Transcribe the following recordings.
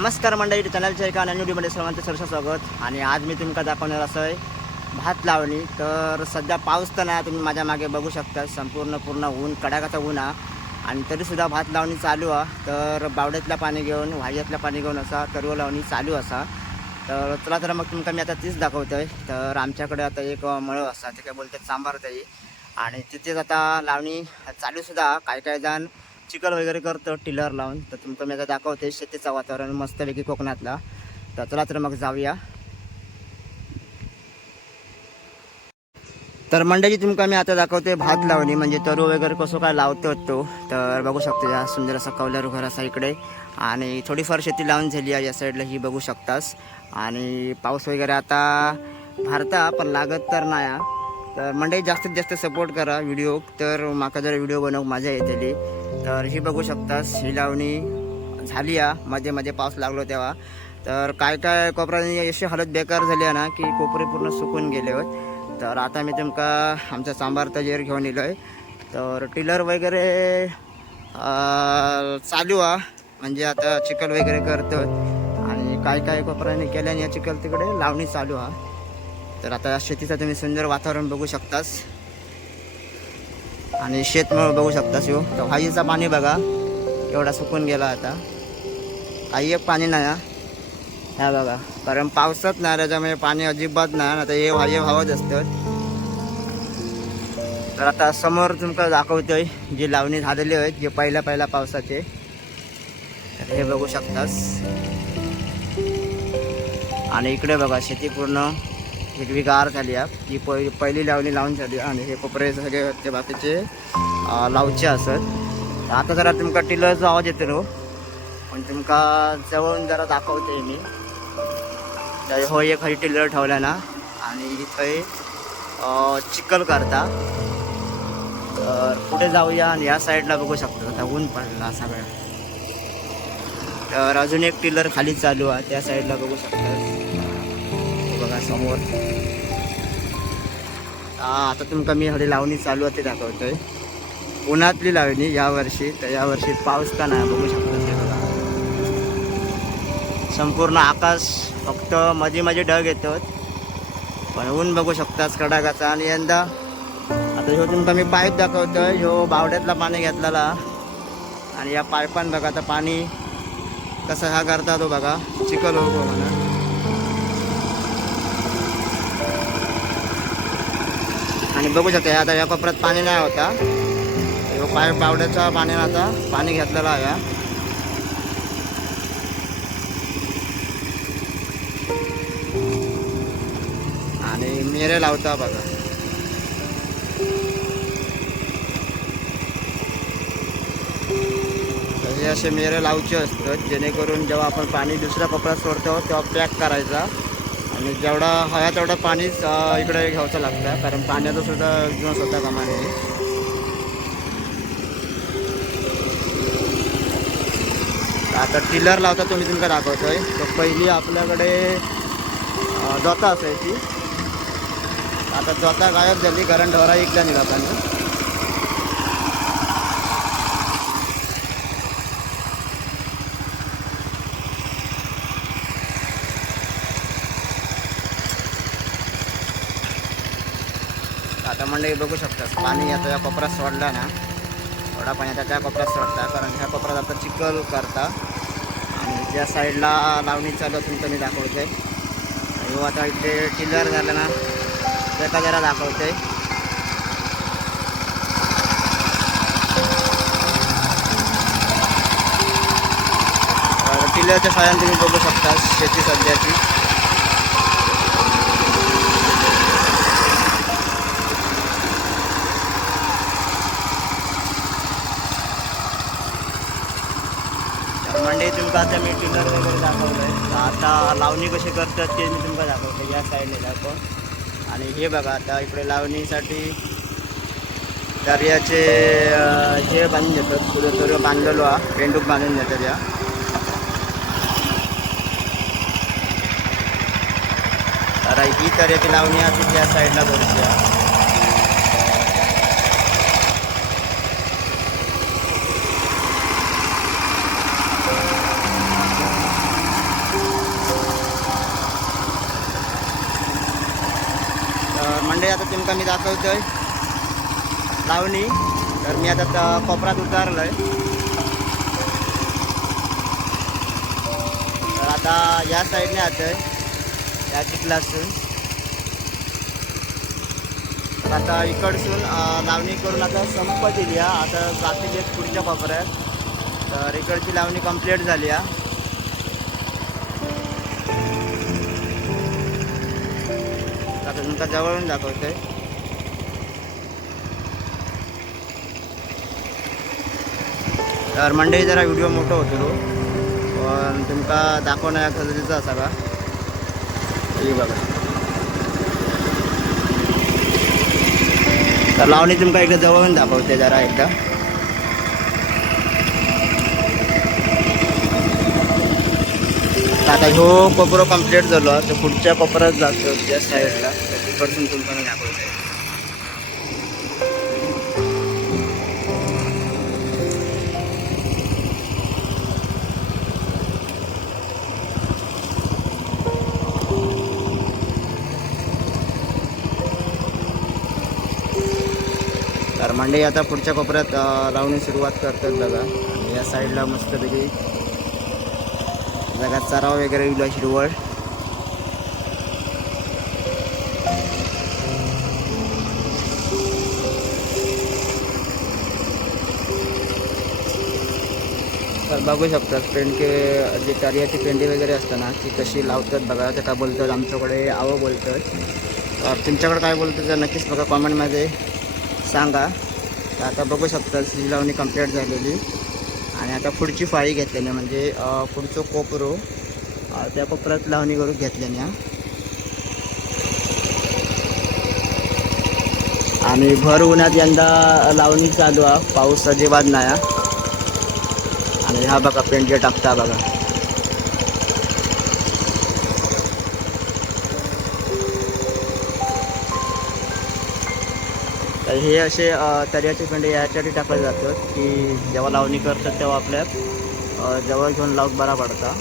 नमस्कार मंडळी, चॅनलच्या एका नवीन व्हिडिओमध्ये सर्वांचं सहर्ष स्वागत. आणि आज मी तुमका दाखवणार असं आहे भात लावणी. तर सध्या पाऊस तर नाही, तुम्ही माझ्या मागे बघू शकता. पूर्ण ऊन, कडाकाचा ऊन आहे आणि तरीसुद्धा भात लावणी चालू आहे. तर बावड्यातलं पाणी घेऊन, वाह्यातलं पाणी घेऊन असा तरव लावणी चालू असा. तर चला तर मग तुमका मी आता तीच दाखवतो आहे. तर आमच्याकडे आता एक मळं असा, ते काय बोलतात सांबारताई, आणि तिथेच आता लावणी चालूसुद्धा. काय जण चिखल वगैरे करतो टिलर लावून. तर तुमचं मी आता दाखवते शेतीचं वातावरण मस्तपैकी कोकणातला. तर चला तर मग जाऊया. तर मंडळी तुमका मी आता दाखवते भात लावणी, म्हणजे तरू वगैरे कसं काय लावतो तो. तर बघू शकतो या सुंदर असा कौलारू घर असा इकडे, आणि थोडीफार शेती लावून झाली आहे या साईडला, ही बघू शकतास. आणि पाऊस वगैरे आता भारता पण लागत तर नाही. तर मंडळी जास्तीत जास्त सपोर्ट करा व्हिडिओ. तर माका जर व्हिडिओ बनवूक मजा येतली. तर ही बघू शकतास, ही लावणी झाली आहे. मध्ये मध्ये पाऊस लागलो तेव्हा. तर काय कोपऱ्याने अशी हालत बेकार झाली आहे ना, की कोपरे पूर्ण सुकून गेले होत. तर आता मी तुमका आमचा सांबार तजेर घेऊन येलो आहे. तर टिलर वगैरे चालू आहे, म्हणजे आता चिखल वगैरे करतो. आणि काय कोपऱ्याने केल्याने या चिखल तिकडे लावणी चालू आहे. तर आता शेतीचं तुम्ही सुंदर वातावरण बघू शकतास, आणि शेतमळ बघू शकतास. यो तर वाईचा पाणी बघा एवढा सुकून गेला. आता काही एक पाणी नाही ह्या बघा, कारण पावसात नाही, त्याच्यामुळे पाणी अजिबात नाही. आता हे वाय व्हावत असतं. तर आता समोर तुमका दाखवतोय जी लावणी झालेली आहेत, जे पहिल्या पावसाचे. तर हे बघू शकतास. आणि इकडे बघा शेती पूर्ण हिरवीगार झाली आहे. ही पहिली लावणी लावून झाली. आणि हे कोपरे सगळे ते बाकीचे लावचे असत. आता जरा तुमका टिलरचा आवाज येतो, पण तुमका जवळून जरा दाखवते मी. तर हो एक हरी टिलर ठेवला ना, आणि इथे चिखल करता. तर पुढे जाऊया. आणि या साईडला बघू शकतो आता ऊन पडला सगळं. तर अजून एक टिलर खाली चालू आहे, त्या साईडला बघू शकता बघा समोर. आता तुमका मी हळी लावणी चालू आहे ते दाखवतोय. उन्हातली लावणी यावर्षी. तर यावर्षी पाऊस का नाही बघू शकतो ते बघा. संपूर्ण आकाश, फक्त मध्ये ढग येतात, पण ऊन बघू शकतास कडाकाचा. आणि यंदा आता ह्यो तुमका मी पाईप दाखवतोय. ह्यो बावड्यातला पाणी घेतलेला, आणि या पाईपान बघा आता पाणी कसं हा करता तो बघा, चिखल होतो म्हणा. आणि बघू शकता आता या कोपऱ्यात पाणी नाही होता. ह्यो पाईप बावड्याचा पाण्यानं आता पाणी घेतलेला आहे. आणि मेरे लावता बघा. हे असे मेरे लावचे असतात, जेणेकरून जेव्हा आपण पाणी दुसऱ्या कोपऱ्यात सोडतो तेव्हा पॅक करायचा. आणि जेवढा हव्या तेवढं पाणीच इकडे घ्यावचं लागतं, कारण पाण्याचा सुद्धा दिवस होता कामा नये. आता टिलर लावता तुम्ही तुमका दाखवतोय. तर पहिली आपल्याकडे जोता असायची. आता जोता गायब झाली, कारण ढोरा इकल्या निघा पाणी. आता मंडळी बघू शकतात पाणी आता या कोपऱ्यात सोडला ना, थोडा पाणी आता त्या कोपऱ्यात सोडता, कारण ह्या कोपऱ्यात आता चिखल करता. आणि ज्या साईडला लावणी चालू असून तुम्ही दाखवते. हो आता इथे टिलर झालं ना, त्याचा जरा दाखवते. टिलरच्या साह्याने तुम्ही बघू शकता शेती सध्याची. मंडळी तुमका आता मी टिलर वगैरे दाखवलं आहे. आता लावणी कशी करतात ते मी तुमका दाखवतो या साईडने दाखव. आणि हे बघा आता इकडे लावणीसाठी दर्याचे हे बांधून देतात. पुढे तर बांधलेलो हा पेंडूक बांधून देतात या. तर ही तऱ्याची लावणी असते त्या साईडला भरते. तुमका मी दाखवतोय लावणी. तर मी आता कोपऱ्यात उतारलोय. तर आता या साईडने आतोय या चिखलासून. तर आता इकडसून लावणी करून आता संप दिली. आता जातील एक पुढच्या कोपऱ्यात. तर इकडची लावणी कंप्लीट झाली. आता तुमका जवळून दाखवतोय. तर मंडळी जरा व्हिडिओ मोठा होतो पण तुमका दाखवण्या खरेदीचा सगळा हे बघा. तर लावणी तुमका एकदा जवळून दाखवते जरा एकदा. आता ह्यो कोपरो कंप्लीट झालो. तर पुढच्या कोपऱ्यात जातो त्या साईडला. तिकडसून तुमका मी दाखवते. तर मंडळी आता पुढच्या कोपऱ्यात लावणी सुरुवात करतात बघा. आणि या साईडला मस्तपैकी जगात सराव वगैरे येईल हिरवळ. तर बघू शकतात पेंडके जे कार्याची पेंडी वगैरे असताना ती कशी लावतात बघा. ते काय बोलतात आमच्याकडे आवं बोलतात. तर तुमच्याकडे काय बोलतात तर नक्कीच बघा कॉमेंटमध्ये सांगा. तर आता बघू शकतात ही लावणी कंप्लीट झालेली. आणि आता पुढची फाळी घेतल्याने म्हणजे पुढचं कोपरो त्या कोपऱ्यात लावणी करून घेतल्याने. आणि भर उन्हात यंदा लावणी चालू आहे. पाऊस अजिबात नाही. आणि हा बघा पेंडे टाकता बघा. तर हे असे तर्याचे पेंडे यासाठी टाकले जातात की जेव्हा लावणी करतात तेव्हा आपल्यात जवळ घेऊन लावून बरा पडता.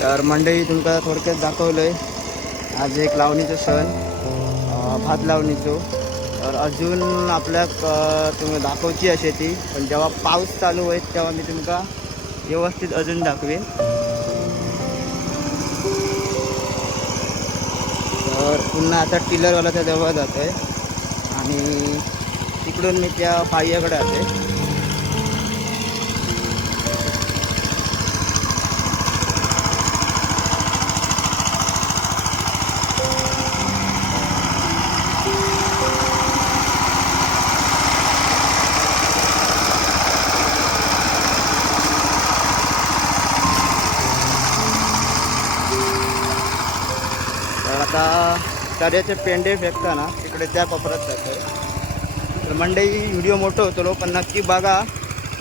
तर मंडळी तुमका थोडक्यात दाखवलंय आज एक लावणीचं सण भात लावणीचो. तर अजून आपल्याक तुम्ही दाखवची अशी ती पण जेव्हा पाऊस चालू होईल तेव्हा मी तुमका व्यवस्थित अजून दाखवेन. तर पुन्हा आता टिलरवाला त्या जवळ जातो आहे आणि तिकडून मी त्या फाळीयाकडे आले. आता कार्याचे पेंडे फेकताना तिकडे त्या कोपऱ्यात जातो. तर मंडई व्हिडिओ मोठं होतो पण नक्की बघा.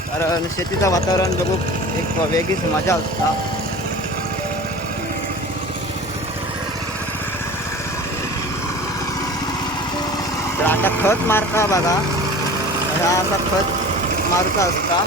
कारण शेतीचं वातावरण बघू एक वेगळीच मजा असता. तर आता खत मारता बघा. हा असा खत मारता असता.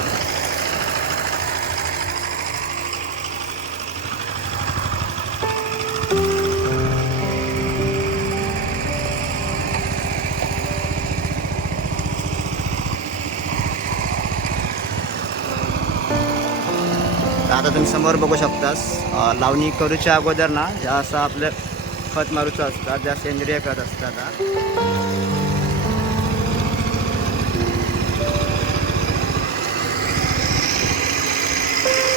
आता तुम्ही समोर बघू शकतास लावणी करूच्या अगोदर ना ज्या असं आपलं खत मारूचं असतात ज्या सेंद्रिय खत असतात.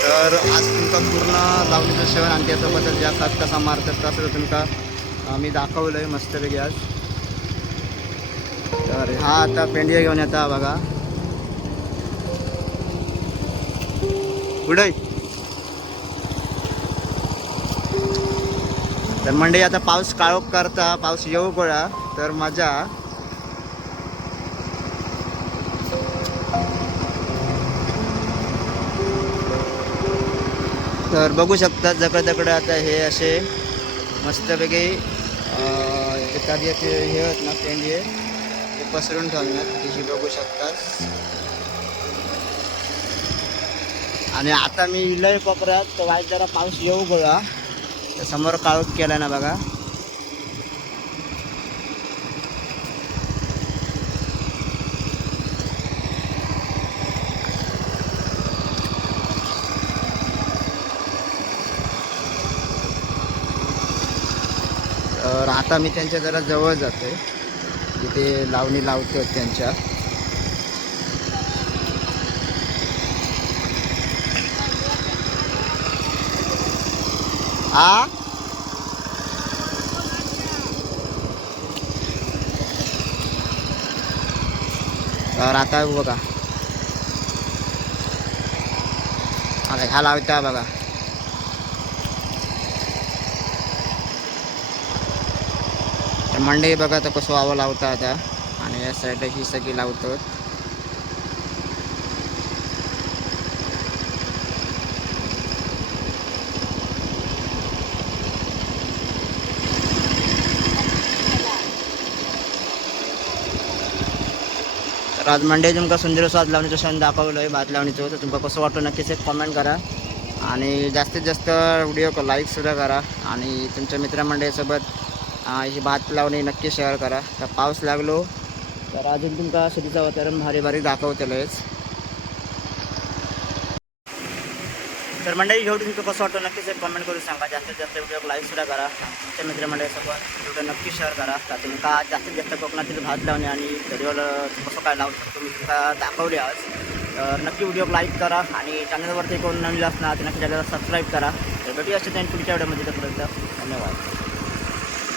तर आज तुमका पूर्ण लावणीचं सण आणि त्यासोबतच ज्या खत कसा मारतात तसं तुमका मी दाखवलंय मस्तपैकी आज. तर हा आता पेंडिया घेऊन येता बघा पुढे. तर मंडळी आता पाऊस काळोख करता पाऊस येऊ गोळा तर मजा. तर बघू शकता जकडे आता हे असे मस्तपैकी कार्याचे हे आहेत ना पेंडी ते पसरून ठेवण्यात तिची बघू शकतात. आणि आता मी लय कोपऱ्यात तर वाईट जरा पाऊस येऊ गोळा तर समोर काळोख केला ना बघा. तर आता मी त्यांच्या जरा जवळ जातोय तिथे लावणी लावतो त्यांच्या. आ तर आता बघा आता ह्या लावता बघा. तर मंडई बघा तर कसं वावं लावता आता आणि या साईडला ही सगळी लावतो. तर आज मंडे तुमका सुंदर स्वाद लावणीचं क्षण दाखवलं आहे भात लावणीचं. तर तुमका कसं वाटतं नक्कीच एक कॉमेंट करा आणि जास्तीत जास्त व्हिडिओ लाईकसुद्धा करा आणि तुमच्या मित्रमंडळीसोबत ही भात लावणी नक्की शेअर करा. तर पाऊस लागलो तर अजून तुमका शेतीचं वातावरण भारी भारी दाखवतेलंच. तर मंडळी व्हिडिओ तुमचं कसं वाटतं नक्कीच एक कॉमेंट करून सांगा. जास्तीत जास्त व्हिडिओ लाईकसुद्धा करा. तुमच्या मित्रमंडळीसोबत व्हिडिओ नक्की शेअर करा. तर तुमका जास्तीत जास्त कोकणातील भात लावणे आणि व्हिडिओला कसं काय लावू शकतो मी तुमका दाखवले आज. तर नक्की व्हिडिओ लाईक करा आणि चॅनलवरती कोण नवीन असणार तर नक्की चॅनलला सबस्क्राईब करा. तर भेटूया असे पुढच्या व्हिडिओमध्ये. तोपर्यंत धन्यवाद.